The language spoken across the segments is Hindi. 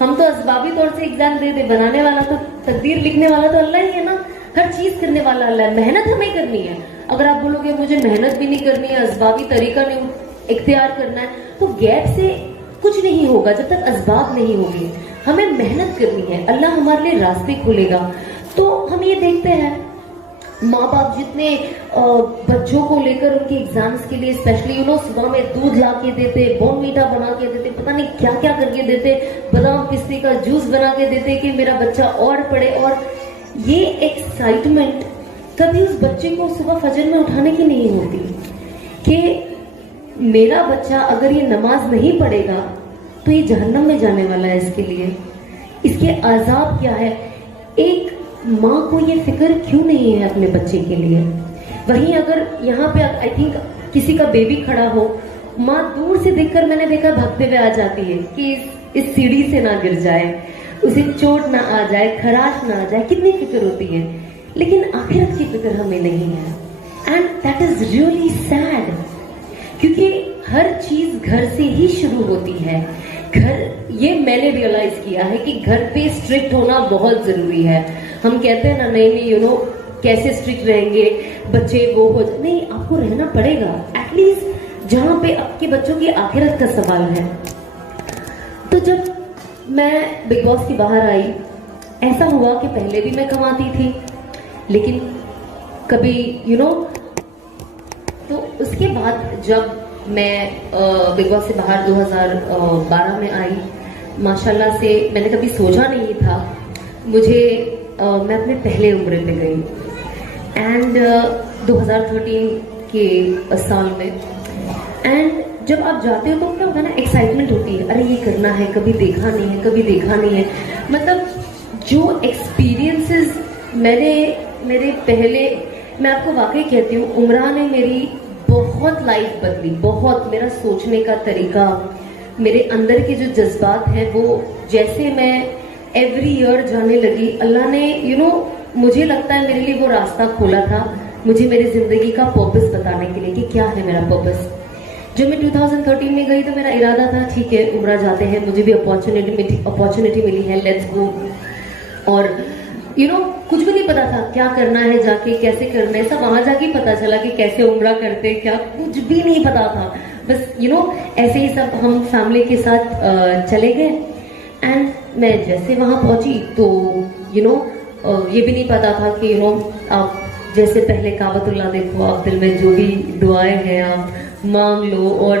हम तो असबाबी तौर से एग्जाम दे दे, बनाने वाला तो, तकदीर लिखने वाला तो अल्लाह ही है ना, हर चीज करने वाला अल्लाह है। मेहनत हमें करनी है। अगर आप बोलोगे मुझे मेहनत भी नहीं करनी है, असबाबी तरीका नहीं इख्तियार करना है, तो गैप से कुछ नहीं होगा जब तक असबाब नहीं होगी। हमें मेहनत करनी है, अल्लाह हमारे लिए रास्ते खोलेगा। तो हम ये देखते हैं माँ बाप जितने बच्चों को लेकर उनके एग्जाम्स के लिए स्पेशली सुबह में दूध ला के देते, बॉर्नवीटा बना के देते, पता नहीं क्या क्या करके देते, बादाम पिस्ते का जूस बना के देते कि मेरा बच्चा और पढ़े। और ये एक्साइटमेंट कभी उस बच्चे को सुबह फजर में उठाने की नहीं होती कि मेरा बच्चा अगर ये नमाज नहीं पढ़ेगा तो ये जहन्नम में जाने वाला है, इसके लिए इसके अजाब क्या है। एक माँ को ये फिक्र क्यों नहीं है अपने बच्चे के लिए। वहीं अगर यहाँ पे आई थिंक किसी का बेबी खड़ा हो, माँ दूर से देखकर मैंने देखा भागते हुए आ जाती है कि इस सीढ़ी से ना गिर जाए, उसे चोट ना आ जाए, खराश ना आ जाए, कितनी फिक्र होती है। लेकिन आखिरत की फिक्र हमें नहीं है and that is really sad, क्योंकि हर चीज घर से ही शुरू होती है। घर, ये मैंने रियलाइज किया है कि घर पे स्ट्रिक्ट होना बहुत जरूरी है। हम कहते हैं ना नहीं कैसे स्ट्रिक्ट रहेंगे, बच्चे वो हो, नहीं, आपको रहना पड़ेगा एटलीस्ट जहां पे आपके बच्चों की आखिरत का सवाल है। तो जब मैं बिग बॉस के बाहर आई, ऐसा हुआ कि पहले भी मैं कमाती थी, लेकिन कभी तो उसके बाद जब मैं बिग बॉस से बाहर 2012 में आई, माशाल्लाह से मैंने कभी सोचा नहीं था मुझे मैं अपने पहले उम्र पे गई एंड 2013 के साल में। एंड जब आप जाते हो तो क्या होता है ना, एक्साइटमेंट होती है, अरे ये करना है, कभी देखा नहीं है, कभी देखा नहीं है। मतलब जो एक्सपीरियंसेस मेरे पहले, मैं आपको वाकई कहती हूँ, उमरा ने मेरी बहुत लाइफ बदली, बहुत। मेरा सोचने का तरीका, मेरे अंदर के जो जज्बात हैं, वो जैसे मैं एवरी ईयर जाने लगी, अल्लाह ने मुझे लगता है मेरे लिए वो रास्ता खोला था, मुझे मेरी जिंदगी का पर्पस बताने के लिए कि क्या है मेरा पर्पस। जब मैं 2013 में गई तो मेरा इरादा था ठीक है उम्रा जाते हैं, मुझे भी अपॉर्चुनिटी मिली है, लेट्स गो। और कुछ भी नहीं पता था क्या करना है, जाके कैसे करना है, सब वहां जाके पता चला कि कैसे उम्रा करते, क्या कुछ भी नहीं पता था। बस ऐसे ही सब हम फैमिली के साथ चले गए। एंड मैं जैसे वहां पहुंची तो ये भी नहीं पता था कि आप जैसे पहले काबतुल्लाह देखो, आप दिल में जो भी दुआएं हैं आप मांग लो। और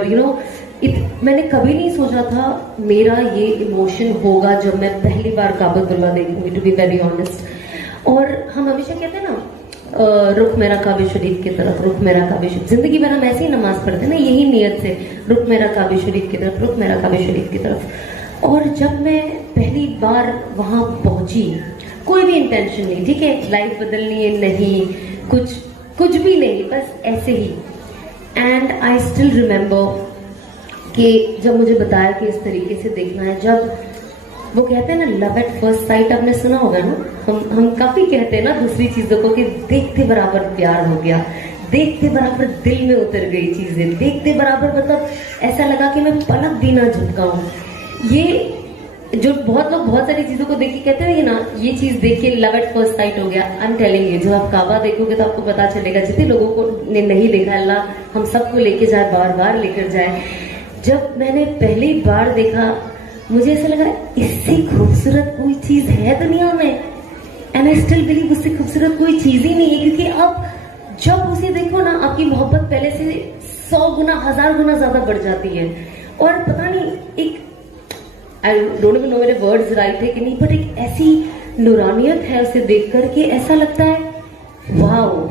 मैंने कभी नहीं सोचा था मेरा ये इमोशन होगा जब मैं पहली बार काबतुल्लाह देखूंगी, टू बी वेरी ऑनेस्ट। और हम हमेशा कहते हैं ना रुख मेरा काबे शरीफ की तरफ, रुख मेरा काबे शरीफ, जिंदगी भर हम ऐसे ही नमाज पढ़ते हैं ना, यही नियत से, रुख मेरा काबे शरीफ की तरफ, रुख मेरा काबे शरीफ की तरफ। और जब मैं पहली बार वहां पहुंची, कोई भी इंटेंशन नहीं, ठीक है, लाइफ बदलनी है नहीं, कुछ भी नहीं, बस ऐसे ही। एंड आई स्टिल रिमेम्बर कि जब मुझे बताया कि इस तरीके से देखना है, जब वो कहते हैं ना लव एट फर्स्ट साइट, आपने सुना होगा ना, हम काफी कहते हैं ना दूसरी चीजों को कि देखते बराबर प्यार हो गया, देखते बराबर दिल में उतर गई चीजें, देखते बराबर मतलब ऐसा लगा कि मैं पलक भी ना झपकाऊं। ये जो बहुत लोग बहुत सारी चीजों को देख के कहते हैं ना, ये चीज देख के लव एट फर्स्ट साइट हो गया। आई एम टेलिंग यू, जब आप काबा देखोगे तो आपको पता चलेगा, जितने लोगों को ने नहीं देखा, अल्लाह हम सबको लेके जाए, बार बार लेकर जाए। जब मैंने पहली बार देखा, मुझे ऐसा लगा इससे खूबसूरत कोई चीज है दुनिया में, एंड आई स्टिल बिलीव उससे खूबसूरत कोई चीज ही नहीं है, क्योंकि आप जब उसे देखो ना, आपकी मोहब्बत पहले से 100 गुना 1000 गुना ज्यादा बढ़ जाती है। और पता नहीं, एक आई डोंट नो मेरे वर्ड्स राइट है कि नहीं, बट एक ऐसी नूरानियत है उसे देख कर के ऐसा लगता है वाओ,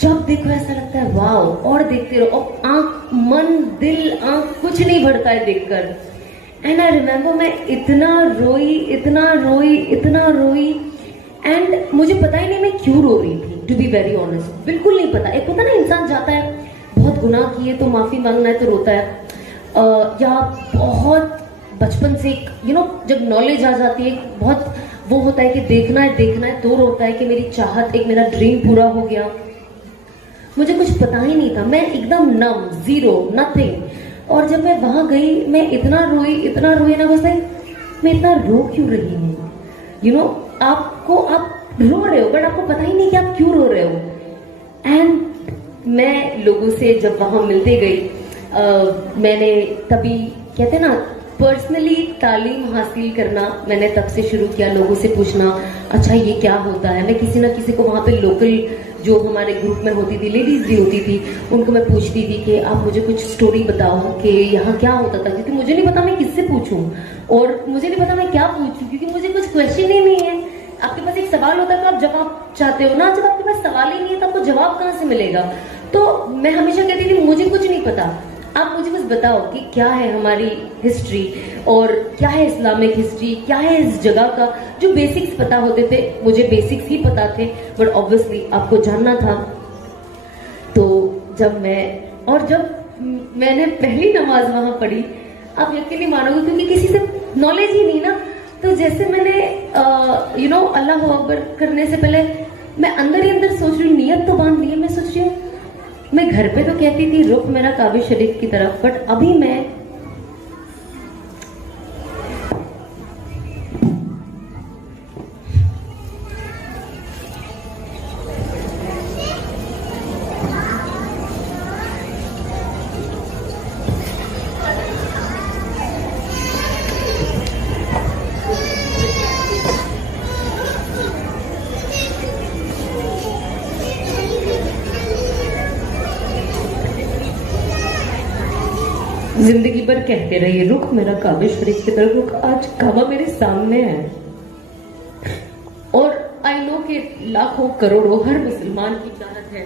जब देखो ऐसा लगता है वाओ, और देखते रहो, और आंख, मन, दिल, आंख कुछ नहीं भरता है देखकर। एंड आई रिमेम्बर मैं इतना रोई एंड मुझे पता ही नहीं मैं क्यों रो रही थी, टू बी वेरी ऑनेस्ट, बिल्कुल नहीं पता। एक होता ना, इंसान जाता है, बहुत गुनाह किए तो माफी मांगना है तो रोता है, या बहुत बचपन से जब नॉलेज आ जाती है, बहुत वो होता है कि देखना है तो रोता है कि मेरी चाहत, एक मेरा ड्रीम पूरा हो गया। मुझे कुछ पता ही नहीं था, मैं एकदम नम, जीरो, नथिंग। और जब मैं वहां गई, मैं इतना रोई ना, बस मैं इतना रो क्यों रही हूँ, यू नो, आपको, आप रो रहे हो बट आपको पता ही नहीं कि आप क्यों रो रहे हो। एंड मैं लोगों से जब वहां मिलते गई, मैंने तभी, कहते ना, पर्सनली तालीम हासिल करना मैंने तब से शुरू किया, लोगों से पूछना अच्छा ये क्या होता है। मैं किसी ना किसी को वहाँ पे लोकल जो हमारे ग्रुप में होती थी, लेडीज भी होती थी, उनको मैं पूछती थी कि आप मुझे कुछ स्टोरी बताओ कि यहाँ क्या होता था, क्योंकि मुझे नहीं पता मैं किससे पूछूं और मुझे नहीं पता मैं क्या पूछूं, क्योंकि मुझे कुछ क्वेश्चन ही नहीं है। आपके पास एक सवाल होता है तो आप जवाब चाहते हो ना, जब आपके पास सवाल ही नहीं है तो आपको जवाब कहाँ से मिलेगा। तो मैं हमेशा कहती थी मुझे कुछ नहीं पता, आप मुझे बस बताओ कि क्या है हमारी हिस्ट्री और क्या है इस्लामिक हिस्ट्री, क्या है इस जगह का। जो बेसिक्स पता होते थे, मुझे बेसिक्स ही पता थे, बट ऑब्वियसली आपको जानना था। तो जब मैंने पहली नमाज वहां पढ़ी, आप यकीन नहीं मानोगे क्योंकि किसी से नॉलेज ही नहीं ना, तो जैसे मैंने अल्लाह अकबर करने से पहले मैं अंदर ही अंदर सोच रही हूँ, नियत तो बांध ली है। मैं सोच रही हूँ, मैं घर पे तो कहती थी रुख मेरा काबे शरीफ की तरफ, बट अभी मैं जिंदगी भर कहते रहिए रुख मेरा काबे शरीफ की तरफ रुख। आज काबा मेरे सामने है और आई नो कि लाखों करोड़ों हर मुसलमान की चाहत है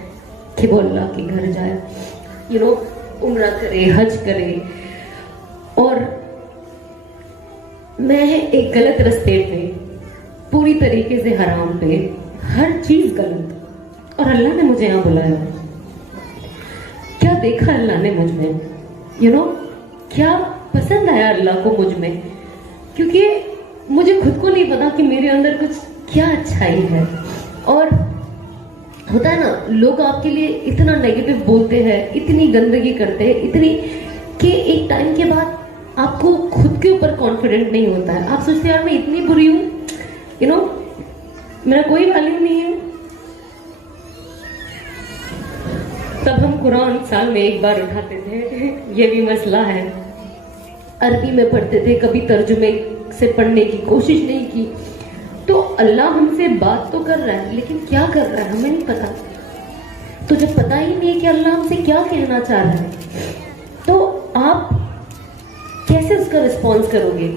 कि वो अल्लाह के घर जाए, उम्रा करे, हज करे। और मैं एक गलत रास्ते पे, पूरी तरीके से हराम पे, हर चीज गलत, और अल्लाह ने मुझे यहाँ बुलाया। क्या देखा अल्लाह ने मुझ में, क्या पसंद आया अल्लाह को मुझ में, क्योंकि मुझे खुद को नहीं पता कि मेरे अंदर कुछ क्या अच्छाई है। और होता है ना, लोग आपके लिए इतना नेगेटिव बोलते हैं, इतनी गंदगी करते हैं, इतनी कि एक टाइम के बाद आपको खुद के ऊपर कॉन्फिडेंट नहीं होता है। आप सोचते हैं यार मैं इतनी बुरी हूं, मेरा कोई वैल्यू नहीं है। तब हम कुरान साल में एक बार उठाते थे, ये भी मसला है। अरबी में पढ़ते थे, कभी तर्जुमे से पढ़ने की कोशिश नहीं की। तो अल्लाह हमसे बात तो कर रहा है, लेकिन क्या कर रहा है हमें नहीं पता। तो जब पता ही नहीं है कि अल्लाह हमसे क्या कहना चाह रहा है, तो आप कैसे उसका रिस्पॉन्स करोगे?